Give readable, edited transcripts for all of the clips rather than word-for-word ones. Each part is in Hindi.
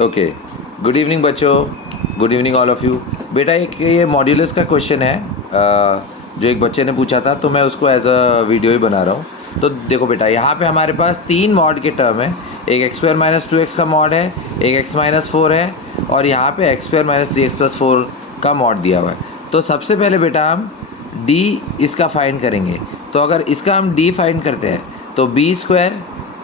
ओके, गुड इवनिंग बच्चों, good evening all of you. बेटा एक ये मॉड्यूलस का क्वेश्चन है जो एक बच्चे ने पूछा था, तो मैं उसको एज अ वीडियो ही बना रहा हूँ। तो देखो बेटा, यहाँ पे हमारे पास 3 मॉड के टर्म है। एक एक्स स्क्वायर माइनस 2x का मॉड है, एक एक्स माइनस 4 है, और यहाँ पे x square minus 3x plus 4 का मॉड दिया हुआ है। तो सबसे पहले बेटा हम d इसका फाइंड करेंगे। तो अगर इसका हम d फाइंड करते हैं तो बी स्क्वायर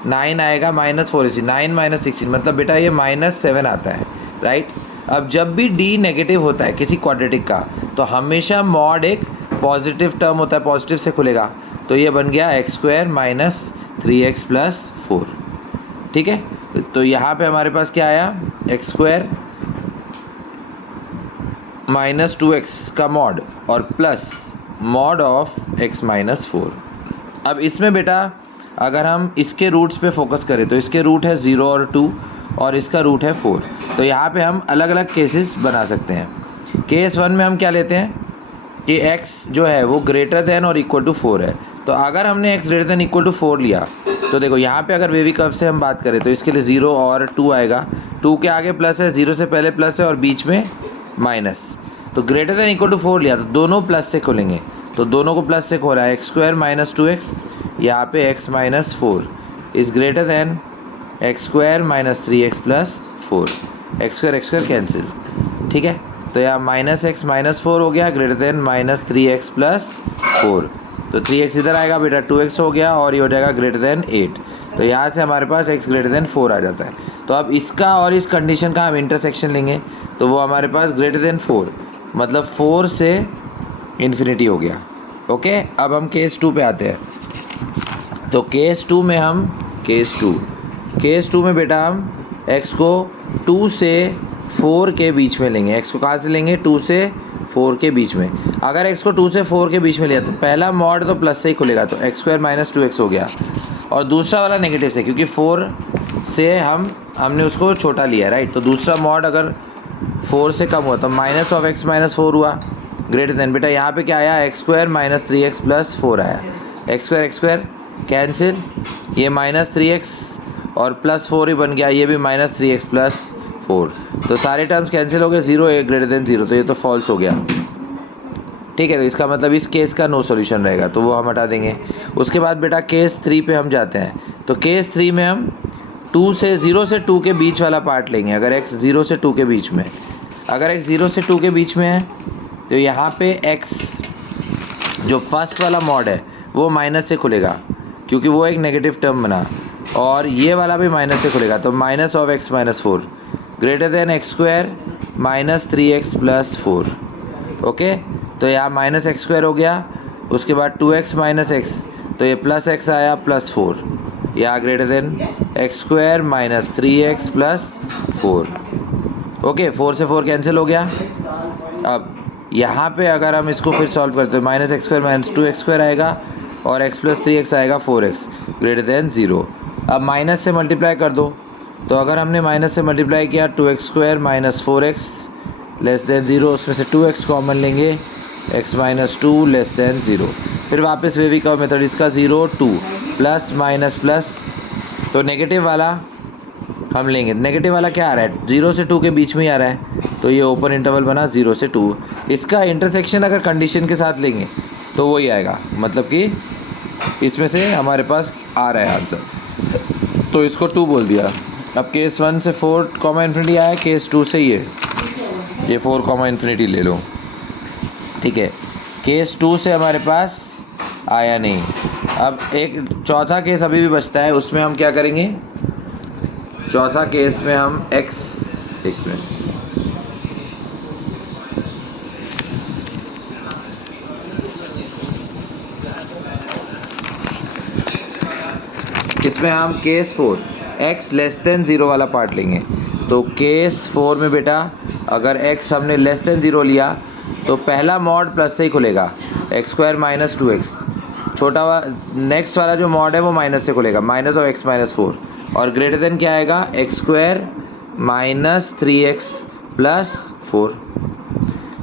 9 आएगा माइनस 4 इसी 9 माइनस 16, मतलब बेटा ये -7 आता है, राइट। अब जब भी d नेगेटिव होता है किसी क्वाड्रेटिक का, तो हमेशा मॉड एक पॉजिटिव टर्म होता है, पॉजिटिव से खुलेगा। तो ये बन गया x square minus 3x plus 4, ठीक है। तो यहाँ पे हमारे पास क्या आया, एक्स स्क्वायर माइनस 2x का मॉड और plus mod of x minus 4। अब इसमें बेटा अगर हम इसके रूट्स पे फोकस करें तो इसके रूट है 0 और 2 और इसका रूट है 4। तो यहाँ पे हम अलग अलग केसेस बना सकते हैं। केस 1 में हम क्या लेते हैं कि x जो है वो ग्रेटर देन और इक्वल टू 4 है। तो अगर हमने x greater than equal to 4 लिया, तो देखो यहाँ पे अगर वेवी कर्व से हम बात करें तो इसके लिए 0 और 2 आएगा। 2 के आगे प्लस है, 0 से पहले प्लस है और बीच में माइनस। तो ग्रेटर देन इक्वल टू 4 लिया तो दोनों प्लस से खोलेंगे, तो दोनों को प्लस से खोला है। एक्स स्क्वायर माइनस 2x, यहाँ पे x minus 4 is greater than x square minus 3x plus 4। X square cancel, ठीक है। तो यहाँ माइनस एक्स माइनस 4 हो गया greater than minus 3x plus 4। तो 3x इधर आएगा बेटा, 2x हो गया और ये हो जाएगा ग्रेटर दैन 8। तो यहाँ से हमारे पास x ग्रेटर दैन 4 आ जाता है। तो अब इसका और इस कंडीशन का हम इंटरसेक्शन लेंगे, तो वो हमारे पास ग्रेटर दैन 4, मतलब 4 से इन्फिनिटी हो गया। ओके, अब हम केस 2 पे आते हैं। तो केस 2 में हम केस 2 में बेटा हम x को 2 से 4 के बीच में लेंगे। x को कहाँ से लेंगे, 2 से 4 के बीच में। अगर x को 2 से 4 के बीच में लिया तो पहला मॉड तो प्लस से ही खुलेगा, तो एक्स स्क्वायर माइनस 2x हो गया, और दूसरा वाला नेगेटिव से, क्योंकि 4 से हमने उसको छोटा लिया, राइट। तो दूसरा मॉड अगर 4 से कम हुआ तो माइनस ऑफ x माइनस 4 हुआ ग्रेटर देन, बेटा यहाँ पे क्या आया, x square minus 3x plus 4 आया। एक्स स्क्वायर कैंसिल, ये माइनस 3x और प्लस 4 ही बन गया, ये भी माइनस 3x प्लस 4। तो सारे टर्म्स कैंसिल हो गए, 0 ए ग्रेटर देन 0, तो ये तो फॉल्स हो गया, ठीक है। तो इसका मतलब इस केस का नो सॉल्यूशन रहेगा, तो वो हम हटा देंगे। उसके बाद बेटा केस 3 पे हम जाते हैं। तो केस 3 में हम 0 से 2 के बीच वाला पार्ट लेंगे। अगर x 0 से 2 के बीच में, अगर x 0 से 2 के बीच में है तो यहाँ पे x जो फर्स्ट वाला मॉड है वो माइनस से खुलेगा, क्योंकि वो एक नेगेटिव टर्म बना, और ये वाला भी माइनस से खुलेगा। तो minus of x minus 4 greater than x square minus 3x plus 4। Okay, तो यहाँ माइनस एक्स स्क्वायर हो गया, उसके बाद 2x माइनस x, तो ये प्लस x आया प्लस 4, यहाँ greater than x square minus 3x plus 4। Okay, 4 से 4 कैंसिल हो गया। अब यहाँ पे अगर हम इसको फिर सॉल्व करते हैं, minus x square minus 2x square आएगा और x प्लस 3x आएगा 4x ग्रेटर देन 0। अब माइनस से मल्टीप्लाई कर दो, तो अगर हमने माइनस से मल्टीप्लाई किया 2x square minus 4x less than 0, उसमें से 2x कॉमन लेंगे, x माइनस 2 लेस देन 0। फिर वापस वेवी कर्व मेथड, इसका 0 2 प्लस माइनस प्लस, तो नेगेटिव वाला हम लेंगे। नेगेटिव वाला क्या आ रहा है, 0 से 2 के बीच में ही आ रहा है, तो ये ओपन इंटरवल बना 0 से 2। इसका इंटरसेक्शन अगर कंडीशन के साथ लेंगे तो वही आएगा, मतलब कि इसमें से हमारे पास आ रहा है आंसर, तो इसको 2 बोल दिया। अब केस 1 से 4 कॉमा इन्फिनिटी आया, केस 2 से ये 4 कॉमा इन्फिनिटी ले लो, ठीक है। केस 2 से हमारे पास आया नहीं। अब एक चौथा केस अभी भी बचता है, उसमें हम क्या करेंगे, चौथा केस में हम x, एक मिनट, इसमें हम केस 4 x लेस देन 0 वाला पार्ट लेंगे। तो केस 4 में बेटा अगर x हमने लेस देन 0 लिया तो पहला मॉड प्लस से ही खुलेगा, एक्स स्क्वायर माइनस 2x। छोटा नेक्स्ट वाला जो मॉड है वो माइनस से खुलेगा, माइनस ऑफ x माइनस 4, और ग्रेटर देन क्या आएगा, x square minus 3x plus 4।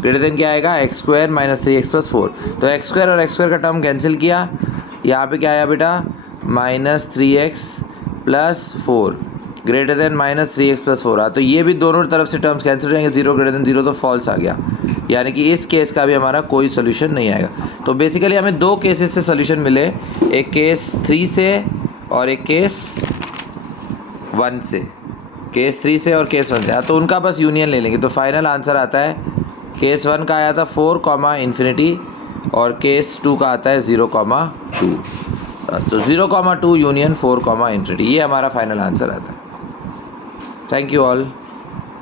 Greater than क्या आएगा, x square minus 3x plus 4। तो एक्स स्क्वायर और एक्स स्क्वायर का टर्म कैंसिल किया, यहाँ पे क्या आया बेटा, minus 3x plus 4 greater than -3x+4 तो ये भी दोनों तरफ से टर्म्स कैंसिल हो जाएंगे, 0 ग्रेटर देन 0 तो फॉल्स आ गया, यानी कि इस केस का भी हमारा कोई सोल्यूशन नहीं आएगा। तो बेसिकली हमें दो केसेस से सोल्यूशन मिले, एक केस 3 से और एक केस 1 से, केस 3 से और केस 1 से। तो उनका बस यूनियन ले लेंगे। तो फाइनल आंसर आता है केस 1 का आया था 4, और केस 2 का आता है 0,2। तो 0,2 यूनियन 4, ये हमारा फाइनल आंसर आता है। Thank you all.